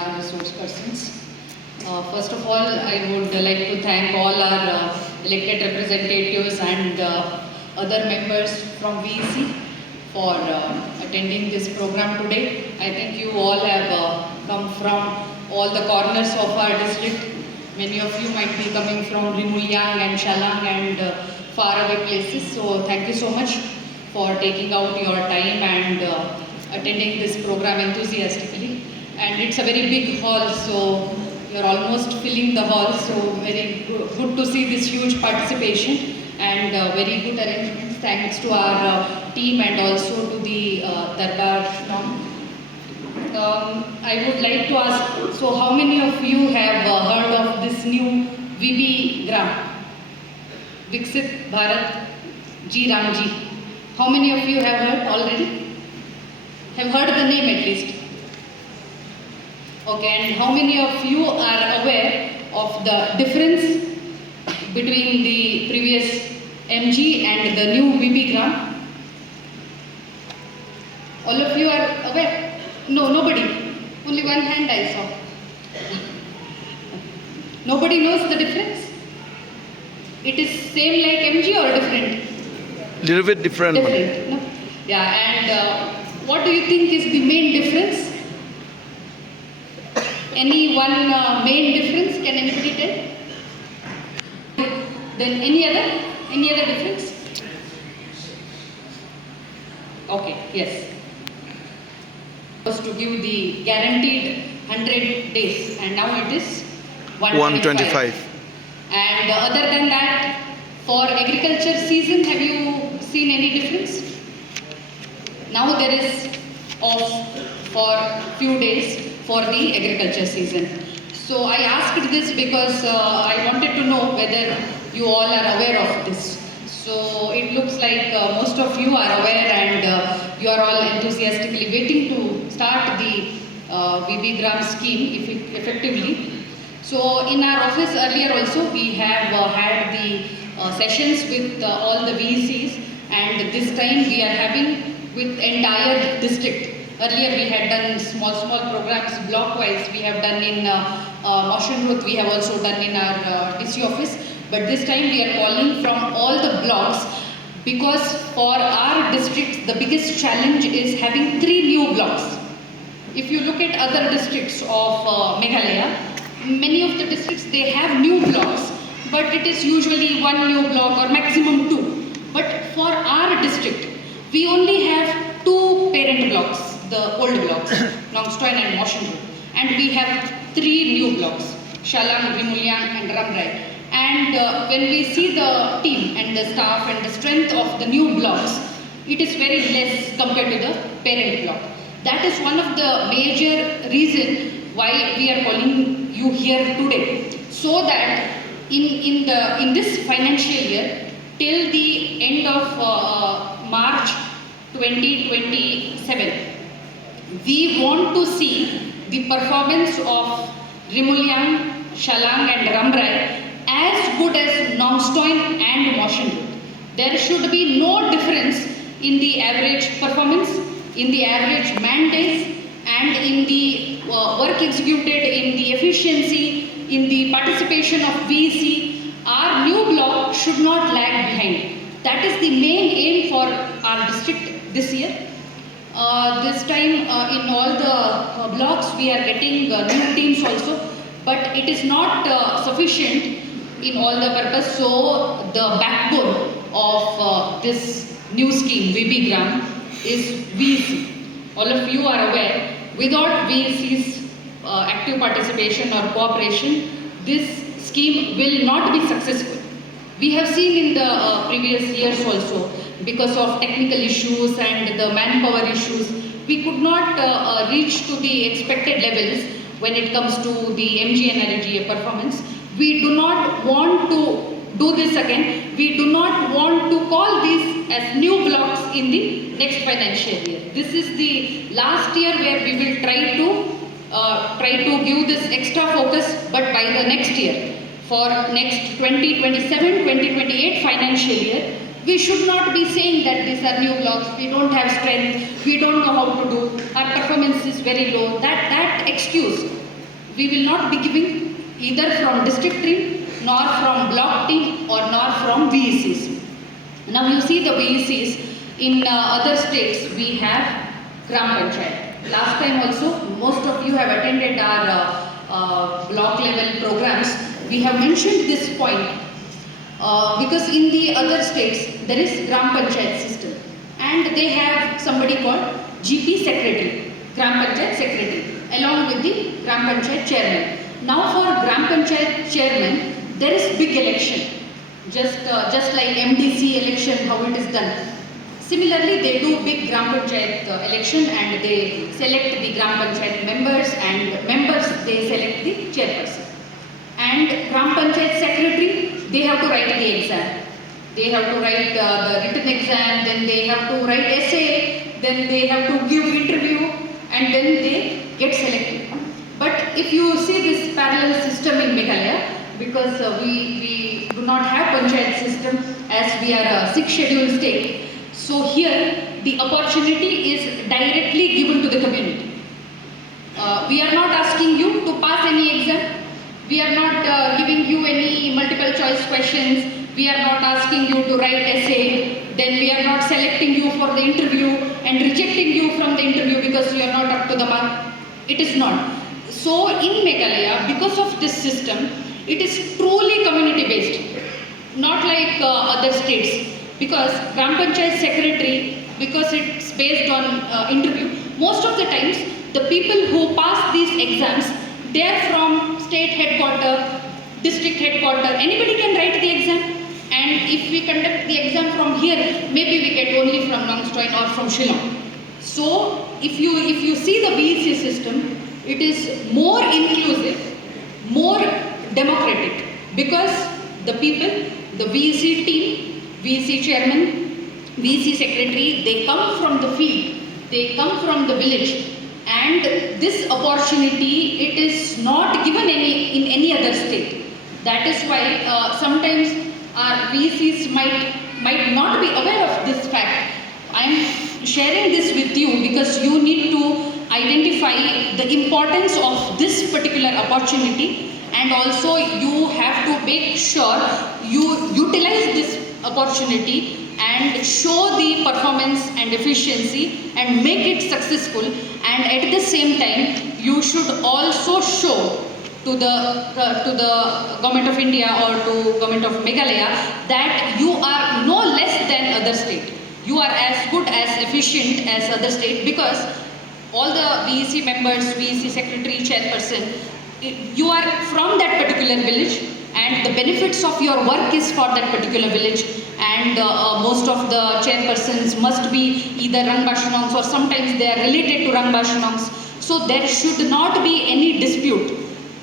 our resource persons. First of all, I would like to thank all our elected representatives and other members from VEC for attending this program today. I think you all have come from all the corners of our district. Many of you might be coming from Rimulyang and Shalang and faraway places. So thank you so much for taking out your time and attending this program enthusiastically. And it's a very big hall, so you're almost filling the hall. So very good to see this huge participation and very good arrangements. Thanks to our team and also to the Darbar. I would like to ask, so how many of you have heard of this new VBG-RAM, VBG-RAM-G? How many of you have heard already? Have heard the name at least? Okay, and how many of you are aware of the difference between the previous MG and the new VBG-RAM? All of you are aware? No, nobody. Only one hand I saw. Nobody knows the difference? It is same like MG or different? Little bit different. Different, no? Yeah, and what do you think is the main difference? Any one main difference? Can anybody tell? Then any other difference? Okay, yes. Was to give the guaranteed 100 days and now it is 125. And other than that, for agriculture season, have you seen any difference? Now there is off for few days for the agriculture season. So I asked this because I wanted to know whether you all are aware of this. So it looks like most of you are aware and you are all enthusiastically waiting to start the VBG-RAM scheme effectively. So in our office earlier also we have had the sessions with all the VECs, and this time we are having with entire district. Earlier we had done small programs block wise. We have done in Moshenroth, we have also done in our DC office. But this time we are calling from all the blocks because for our district the biggest challenge is having 3 new blocks. If you look at other districts of Meghalaya, many of the districts they have new blocks, but it is usually 1 new block or maximum 2. But for our district, we only have 2 parent blocks, the old blocks, Nongstoin and Moshenroth, and we have 3 new blocks, Shalang, Rimulyang and Ramrai. And when we see the team and the staff and the strength of the new blocks, it is very less compared to the parent block. That is one of the major reason why we are calling you here today. So that in this financial year, till the end of March 2027, we want to see the performance of Rimulyang, Shalang and Ramrai as good as Nongstoin and Moshenroth. There should be no difference in the average performance, in the average man days, and in the work executed, in the efficiency, in the participation of VEC. Our new block should not lag behind. That is the main aim for our district this year. This time in all the blocks we are getting new teams also, but it is not sufficient in all the purpose. So the backbone of this new scheme VBG-RAM is VEC. All of you are aware, without VEC's active participation or cooperation, this scheme will not be successful. We have seen in the previous years also, because of technical issues and the manpower issues, we could not reach to the expected levels when it comes to the MG energy performance. We do not want to do this again. We do not want to call these as new blocks in the next financial year. This is the last year where we will try to give this extra focus, but by the next year, for next 2027-2028 financial year, we should not be saying that these are new blocks, we don't have strength, we don't know how to do, our performance is very low. That excuse we will not be giving either from district team, nor from block team, or nor from VECs. Now you see the VECs in other states we have Gram Panchayat. Last time also most of you have attended our block level programs. We have mentioned this point because in the other states there is Gram Panchayat system and they have somebody called GP Secretary, Gram Panchayat Secretary, along with the Gram Panchayat Chairman. Now for Gram Panchayat Chairman there is big election, just like MDC election how it is done. Similarly, they do big Gram Panchayat election and they select the Gram Panchayat members and members they select the chairperson. And Gram Panchayat Secretary, they have to write the exam. They have to write the written exam, then they have to write essay, then they have to give interview and then they get selected. But if you see this parallel system in Meghalaya, because we do not have Panchayat system as we are a 6th scheduled state. So here the opportunity is directly given to the community. We are not asking you to pass any exam. We are not giving you any multiple choice questions. We are not asking you to write essay. Then we are not selecting you for the interview and rejecting you from the interview because you are not up to the mark. It is not. So in Meghalaya, because of this system, it is truly community based, not like other states. Because Gram Panchayat Secretary, because it's based on interview, most of the times the people who pass these exams, they are from state headquarter, district headquarter, anybody can write the exam. And if we conduct the exam from here, maybe we get only from Longstoin or from Shillong. So if you see the VEC system, it is more inclusive, more democratic, because the people, the VEC team, VEC chairman, VEC secretary, they come from the field, they come from the village, and this opportunity, it is not given in any other state. That is why sometimes our VECs might not be aware of this fact. I am sharing this with you because you need to identify the importance of this particular opportunity, and also you have to make sure you utilize this opportunity and show the performance and efficiency and make it successful, and at the same time you should also show to the Government of India or to Government of Meghalaya that you are no less than other state. You are as good, as efficient as other state, because all the VEC members, VEC secretary, chairperson, you are from that particular village, and the benefits of your work is for that particular village, and most of the chairpersons must be either Rangbashanongs or sometimes they are related to Rangbashanongs. So there should not be any dispute.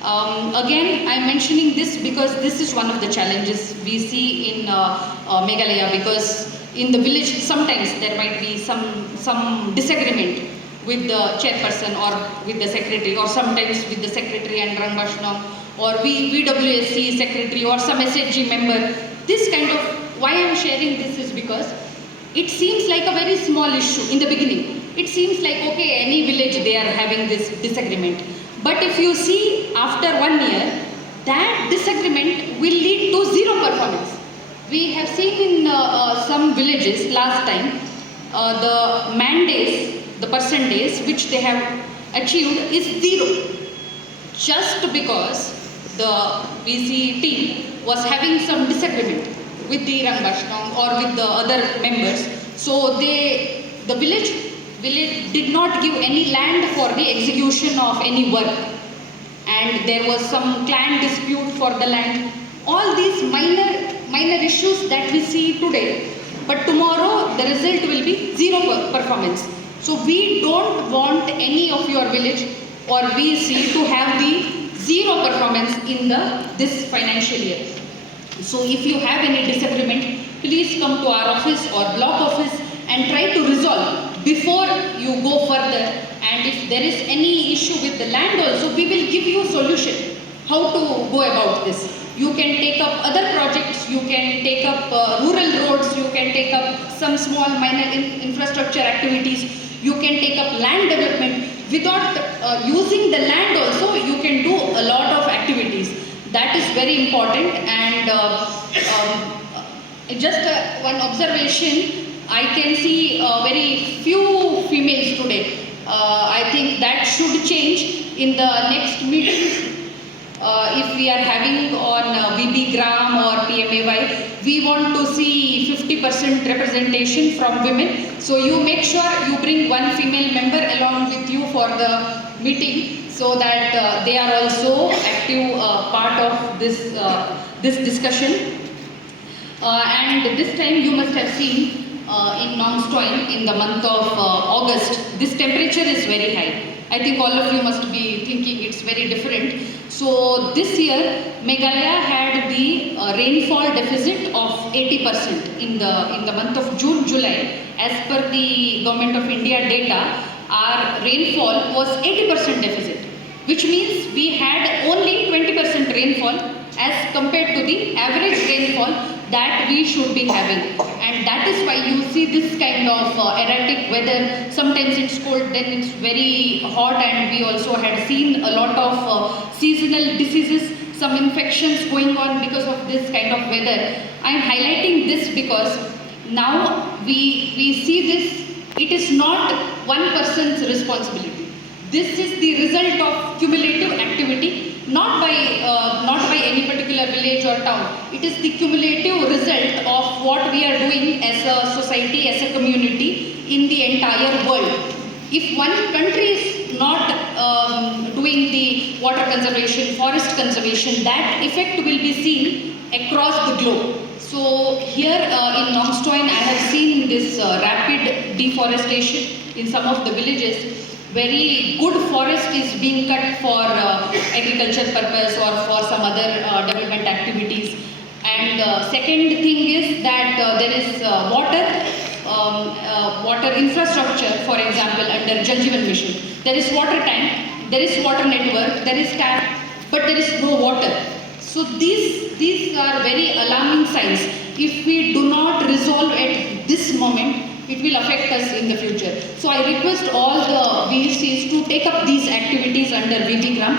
Again, I am mentioning this because this is one of the challenges we see in Meghalaya, because in the village sometimes there might be some disagreement with the chairperson or with the secretary, or sometimes with the secretary and Rangbashanong, or VWSC secretary or some SHG member. This kind of, why I am sharing this is because it seems like a very small issue in the beginning. It seems like, okay, any village they are having this disagreement. But if you see after 1 year, that disagreement will lead to zero performance. We have seen in some villages last time, the man days, the person days which they have achieved is zero. Just because the VC team was having some disagreement with the Rangbashanong or with the other members. So the village did not give any land for the execution of any work, and there was some clan dispute for the land. All these minor issues that we see today, but tomorrow the result will be zero performance. So we don't want any of your village or VC to have the zero performance in this financial year. So if you have any disagreement, please come to our office or block office and try to resolve before you go further. And if there is any issue with the land also, we will give you a solution how to go about this. You can take up other projects, you can take up rural roads, you can take up some small minor infrastructure activities, you can take up land development. Without using the land also, you can do very important. And just one observation, I can see very few females today. I think that should change in the next meeting. If we are having on VBG-RAM or PMAY, we want to see 50% representation from women. So you make sure you bring one female member along with you for the meeting, so that they are also active part of this discussion. And this time you must have seen in Nongstoin in the month of August, this temperature is very high. I think all of you must be thinking it's very different. So this year Meghalaya had the rainfall deficit of 80% in the month of June, July. As per the Government of India data, our rainfall was 80% deficit, which means we had only 20% rainfall as compared to the average rainfall that we should be having. And that is why you see this kind of erratic weather. Sometimes it's cold, then it's very hot, and we also had seen a lot of seasonal diseases, some infections going on because of this kind of weather. I am highlighting this because now we see this, it is not one person's responsibility. This is the result of cumulative activity, not by any particular village or town. It is the cumulative result of what we are doing as a society, as a community in the entire world. If one country is not doing the water conservation, forest conservation, that effect will be seen across the globe. So here in Nongstoin, I have seen this rapid deforestation in some of the villages. Very good forest is being cut for agriculture purpose or for some other development activities. And second thing is that there is water infrastructure, for example, under Jal Jeevan Mission. There is water tank, there is water network, there is tap, but there is no water. So these are very alarming signs. If we do not resolve at this moment, it will affect us in the future. So I request all the VHCs to take up these activities under VBG-RAM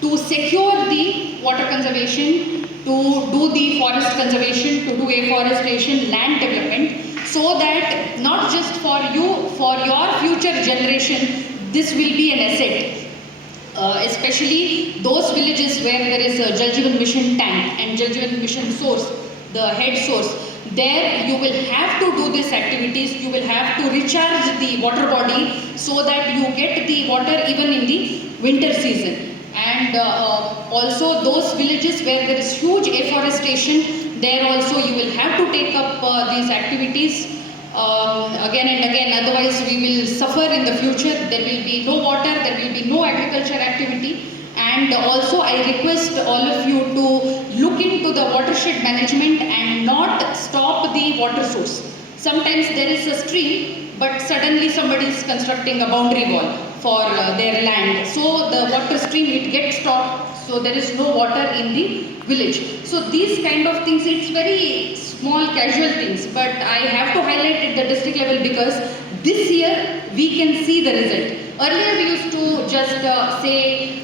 to secure the water conservation, to do the forest conservation, to do afforestation, land development, so that not just for you, for your future generation, this will be an asset. Especially those villages where there is a Jal Jeevan Mission tank and Jal Jeevan Mission source, the head source. There you will have to do these activities, you will have to recharge the water body so that you get the water even in the winter season. And also those villages where there is huge afforestation, there also you will have to take up these activities again and again, otherwise we will suffer in the future. There will be no water, there will be no agriculture activity. And also I request all of you to look into the watershed management and not stop the water source. Sometimes there is a stream, but suddenly somebody is constructing a boundary wall for their land. So the water stream, it gets stopped, so there is no water in the village. So these kind of things, it's very small casual things, but I have to highlight at the district level because this year we can see the result. Earlier we used to just say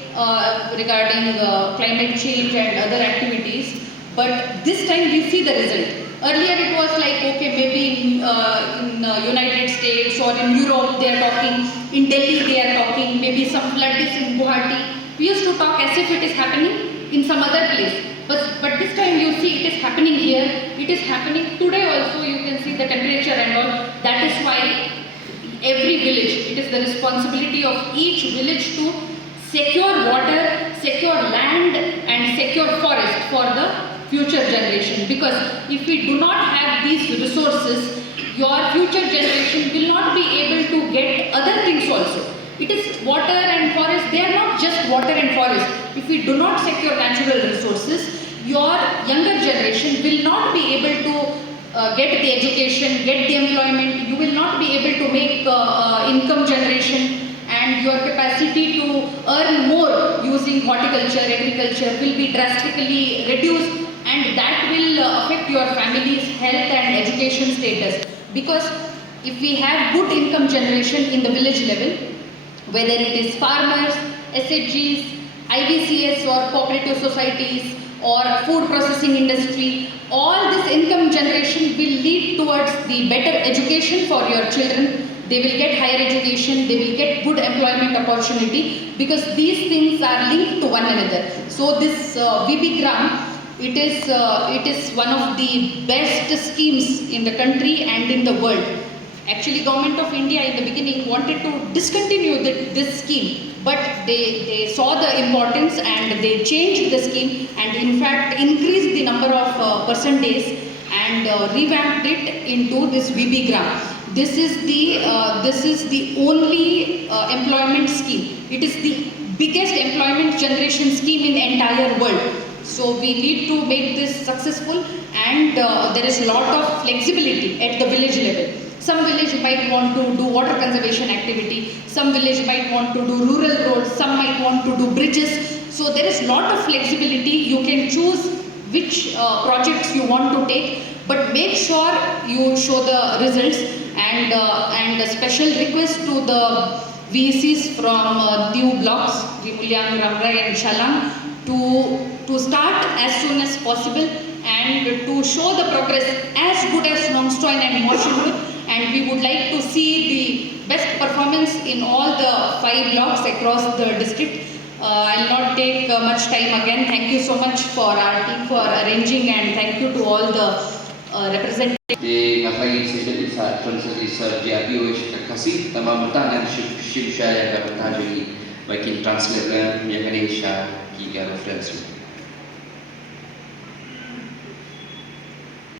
regarding climate change and other activities, but this time we see the result. Earlier it was like, okay, maybe in United States or in Europe they are talking, in Delhi they are talking, maybe some flood is in Guwahati. We used to talk as if it is happening in some other place. But this time you see it is happening here, it is happening today also. You can see the temperature and all. That is why every village, it is the responsibility of each village to secure water, secure land and secure forest for the future generation. Because if we do not have these resources, your future generation will not be able to get other things also. It is water and forest, they are not just water and forest. If we do not secure natural resources, your younger generation will not be able to get the education, get the employment, you will not be able to make income generation, and your capacity to earn more using horticulture, agriculture will be drastically reduced, and that will affect your family's health and education status. Because if we have good income generation in the village level, whether it is farmers, SHGs, IVCS or cooperative societies or food processing industry, all this income generation will lead towards the better education for your children. They will get higher education, they will get good employment opportunity, because these things are linked to one another. So this VB-RAM, it is one of the best schemes in the country and in the world. Actually, Government of India in the beginning wanted to discontinue this scheme, but they saw the importance and they changed the scheme, and in fact increased the number of person days and revamped it into this VB-RAM. This is the only employment scheme. It is the biggest employment generation scheme in the entire world. So we need to make this successful, and there is a lot of flexibility at the village level. Some village might want to do water conservation activity, some village might want to do rural roads, some might want to do bridges. So there is a lot of flexibility. You can choose which projects you want to take, but make sure you show the results. And a special request to the VECs from new blocks, Vimulyang, Ramrai and Shalang, to start as soon as possible and to show the progress as good as Nongstoin and Moshunpur. And we would like to see the best performance in all the 5 blocks across the district. I'll not take much time again. Thank you so much for our team for arranging, and thank you to all the representatives. Di ngaklagi session isa translate isa GRPO kasih tamam mentangan ship share yang dapat jadi baik translate yang ada Indonesia hingga referensi.